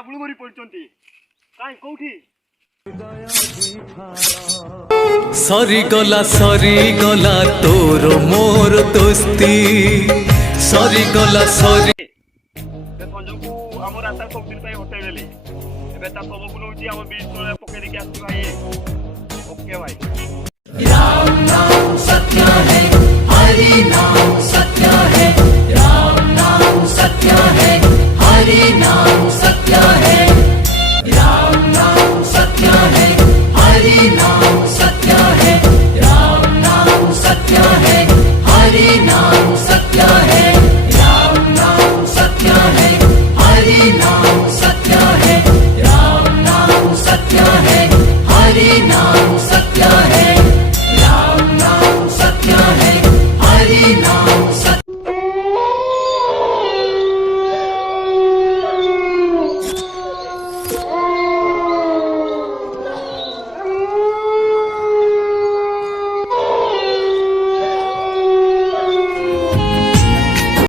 ଆବୁଳ କରି ପଡିଛନ୍ତି କାଇଁ କୋଉଠି ସରିଗଲା ତୋର ମୋର ଦୋସ୍ତି ସରିଗଲା ସେ ସଞ୍ଜକୁ ଆମ ରାସ୍ତା ସବୁଦିନ ପାଇଁ ହଟେଇ ଦେଲି ଏବେ ତା ସବୁ ବୁଲଉଛି ଆମ ବିଚ୍ ପକେଇ ଦେଇକି ଆସିଛି ଭାଇ ଓକେ ଭାଇ